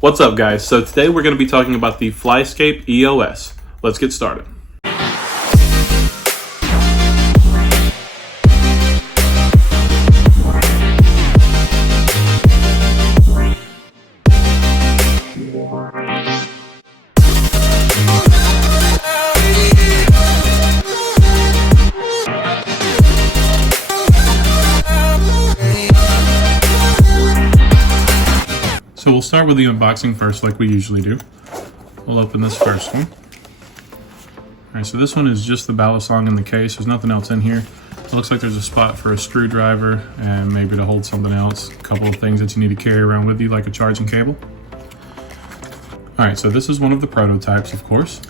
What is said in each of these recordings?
What's up, guys? So today we're going to be talking about the FlyScape EOS. Let's get started. So we'll start with the unboxing first, like we usually do. We'll open this first one. All right, so this one is just the balisong in the case. There's nothing else in here. It looks like there's a spot for a screwdriver and maybe to hold something else. A couple of things that you need to carry around with you, like a charging cable. All right, so this is one of the prototypes, of course.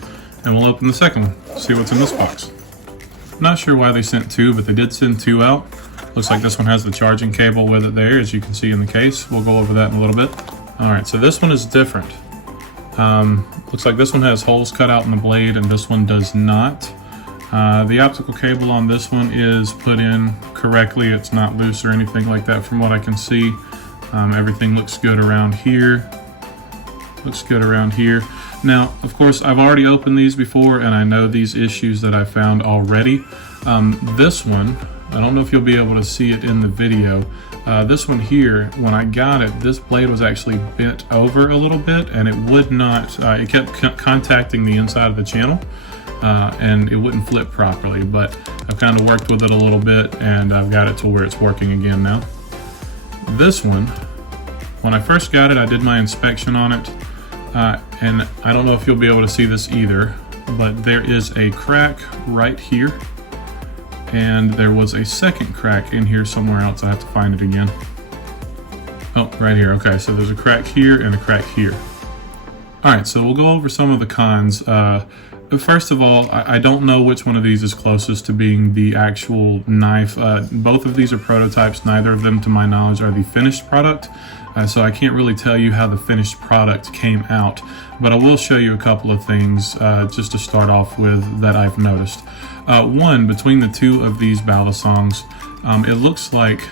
And we'll open the second one, see what's in this box. Not sure why they sent two, but they did send two out. Looks like this one has the charging cable with it there, as you can see in the case. We'll go over that in a little bit. All right, so this one is different. Looks like this one has holes cut out in the blade and this one does not. The optical cable on this one is put in correctly. It's not loose or anything like that from what I can see. Everything looks good around here. Now, of course, I've already opened these before and I know these issues that I found already. This one, I don't know if you'll be able to see it in the video. This one here, when I got it, this blade was actually bent over a little bit and it would not, it kept contacting the inside of the channel and it wouldn't flip properly, but I've kind of worked with it a little bit and I've got it to where it's working again now. This one, when I first got it, I did my inspection on it and I don't know if you'll be able to see this either, but there is a crack right here. And there was a second crack in here somewhere else. I have to find it again. Oh, right here. Okay, so there's a crack here and a crack here. All right, so we'll go over some of the cons. First of all, I don't know which one of these is closest to being the actual knife. Both of these are prototypes. Neither of them, to my knowledge, are the finished product. So I can't really tell you how the finished product came out. But I will show you a couple of things just to start off with that I've noticed. One, between the two of these balisongs, it looks like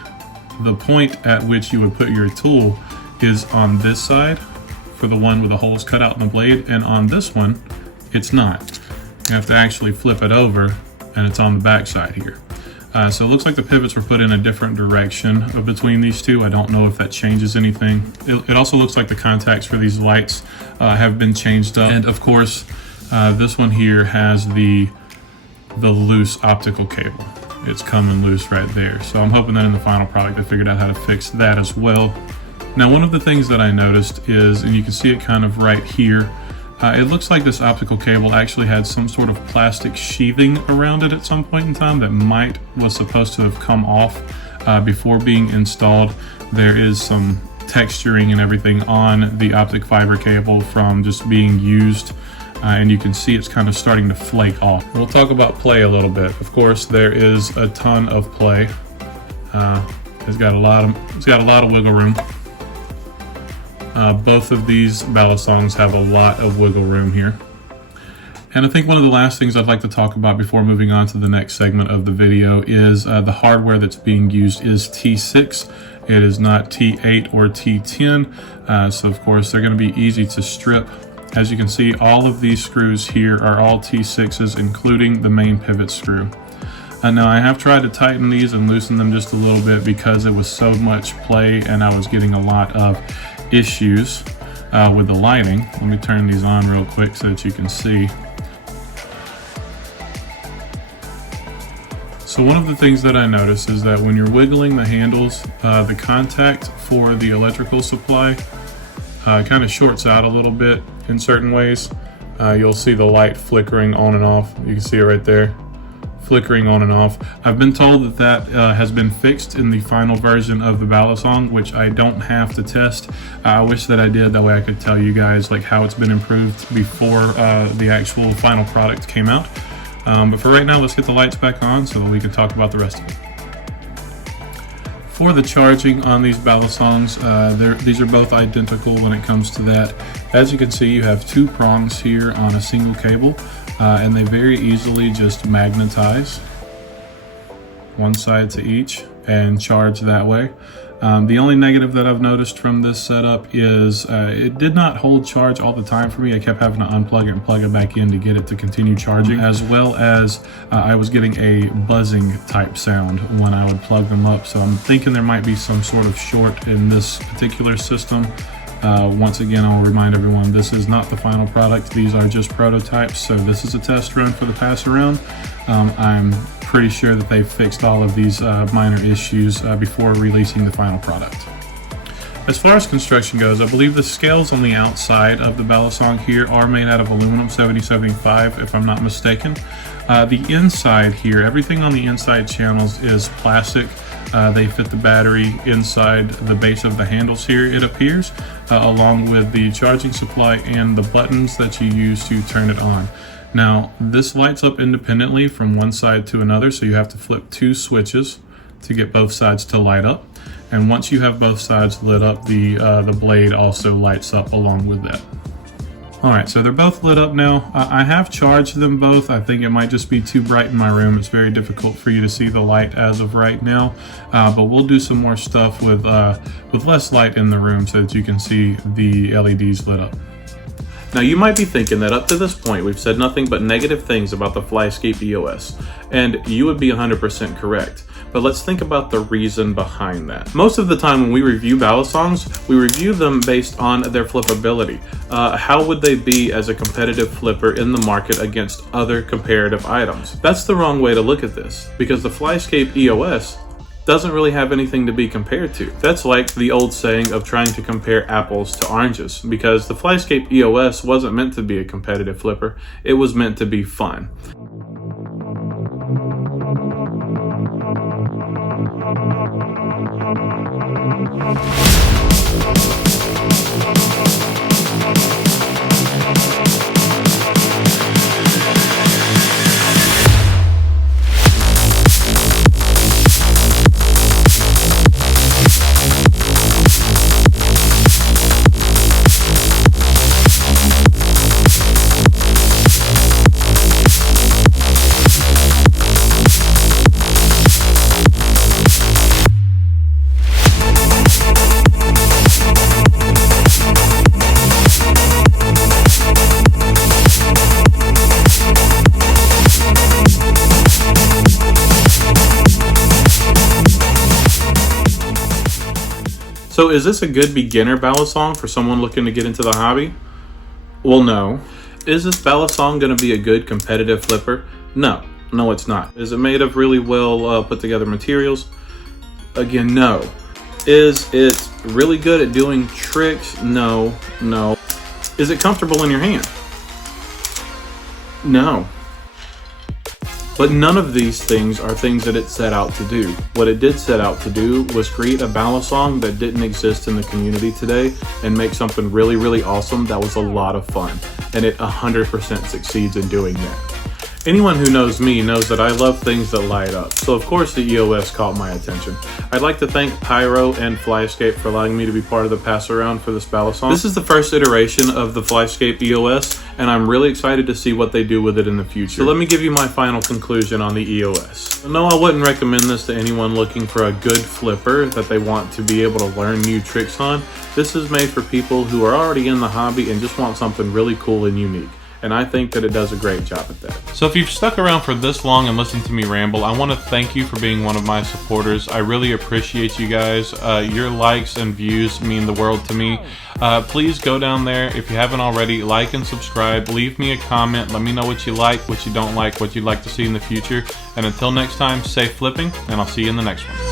the point at which you would put your tool is on this side for the one with the holes cut out in the blade, and on this one, it's not. You have to actually flip it over and it's on the back side here. So it looks like the pivots were put in a different direction between these two. I don't know if that changes anything. It also looks like the contacts for these lights have been changed up. And of course, this one here has the loose optical cable. It's coming loose right there. So I'm hoping that in the final product I figured out how to fix that as well. Now, one of the things that I noticed is, and you can see it kind of right here, it looks like this optical cable actually had some sort of plastic sheathing around it at some point in time that was supposed to have come off before being installed. There is some texturing and everything on the optic fiber cable from just being used. And you can see it's kind of starting to flake off. We'll talk about play a little bit. Of course, there is a ton of play. It's got a lot of wiggle room. Both of these balisongs have a lot of wiggle room here. And I think one of the last things I'd like to talk about before moving on to the next segment of the video is the hardware that's being used is T6. It is not T8 or T10. So of course, they're going to be easy to strip. As you can see, all of these screws here are all T6s, including the main pivot screw. Now I have tried to tighten these and loosen them just a little bit because it was so much play and I was getting a lot of issues with the lighting. Let me turn these on real quick so that you can see. So one of the things that I noticed is that when you're wiggling the handles, the contact for the electrical supply kind of shorts out a little bit in certain ways. You'll see the light flickering on and off. You can see it right there, flickering on and off. I've been told that has been fixed in the final version of the Balisong, which I don't have to test. I wish that I did, that way I could tell you guys like how it's been improved before the actual final product came out. But for right now, let's get the lights back on so that we can talk about the rest of it. For the charging on these balisongs, these are both identical when it comes to that. As you can see, you have two prongs here on a single cable, and they very easily just magnetize one side to each and charge that way. The only negative that I've noticed from this setup is it did not hold charge all the time for me. I kept having to unplug it and plug it back in to get it to continue charging, as well as I was getting a buzzing type sound when I would plug them up. So I'm thinking there might be some sort of short in this particular system. Once again, I'll remind everyone, this is not the final product. These are just prototypes, so this is a test run for the pass around. I'm pretty sure that they fixed all of these minor issues before releasing the final product. As far as construction goes, I believe the scales on the outside of the Balisong here are made out of aluminum 7075, if I'm not mistaken. The inside here, everything on the inside channels is plastic. They fit the battery inside the base of the handles here, it appears, along with the charging supply and the buttons that you use to turn it on. Now, this lights up independently from one side to another, so you have to flip two switches to get both sides to light up. And once you have both sides lit up, the blade also lights up along with that. Alright, so they're both lit up now. I have charged them both. I think it might just be too bright in my room. It's very difficult for you to see the light as of right now. But we'll do some more stuff with less light in the room so that you can see the LEDs lit up. Now you might be thinking that up to this point we've said nothing but negative things about the FlyScape EOS, and you would be 100% correct. But let's think about the reason behind that. Most of the time when we review balisongs, we review them based on their flippability. How would they be as a competitive flipper in the market against other comparative items? That's the wrong way to look at this, because the FlyScape EOS doesn't really have anything to be compared to. That's like the old saying of trying to compare apples to oranges, because the FlyScape EOS wasn't meant to be a competitive flipper, it was meant to be fun. So is this a good beginner balisong for someone looking to get into the hobby? Well, no. Is this balisong going to be a good competitive flipper? No. No, it's not. Is it made of really well put together materials? Again, no. Is it really good at doing tricks? No. No. Is it comfortable in your hand? No. But none of these things are things that it set out to do. What it did set out to do was create a balisong that didn't exist in the community today and make something really, really awesome that was a lot of fun. And it 100% succeeds in doing that. Anyone who knows me knows that I love things that light up, so of course the EOS caught my attention. I'd like to thank Pyro and FlyScape for allowing me to be part of the pass around for this balisong. This is the first iteration of the FlyScape EOS, and I'm really excited to see what they do with it in the future. So let me give you my final conclusion on the EOS. No, I wouldn't recommend this to anyone looking for a good flipper that they want to be able to learn new tricks on. This is made for people who are already in the hobby and just want something really cool and unique. And I think that it does a great job at that. So if you've stuck around for this long and listened to me ramble, I want to thank you for being one of my supporters. I really appreciate you guys. Your likes and views mean the world to me. Please go down there, if you haven't already, like and subscribe. Leave me a comment. Let me know what you like, what you don't like, what you'd like to see in the future. And until next time, safe flipping, and I'll see you in the next one.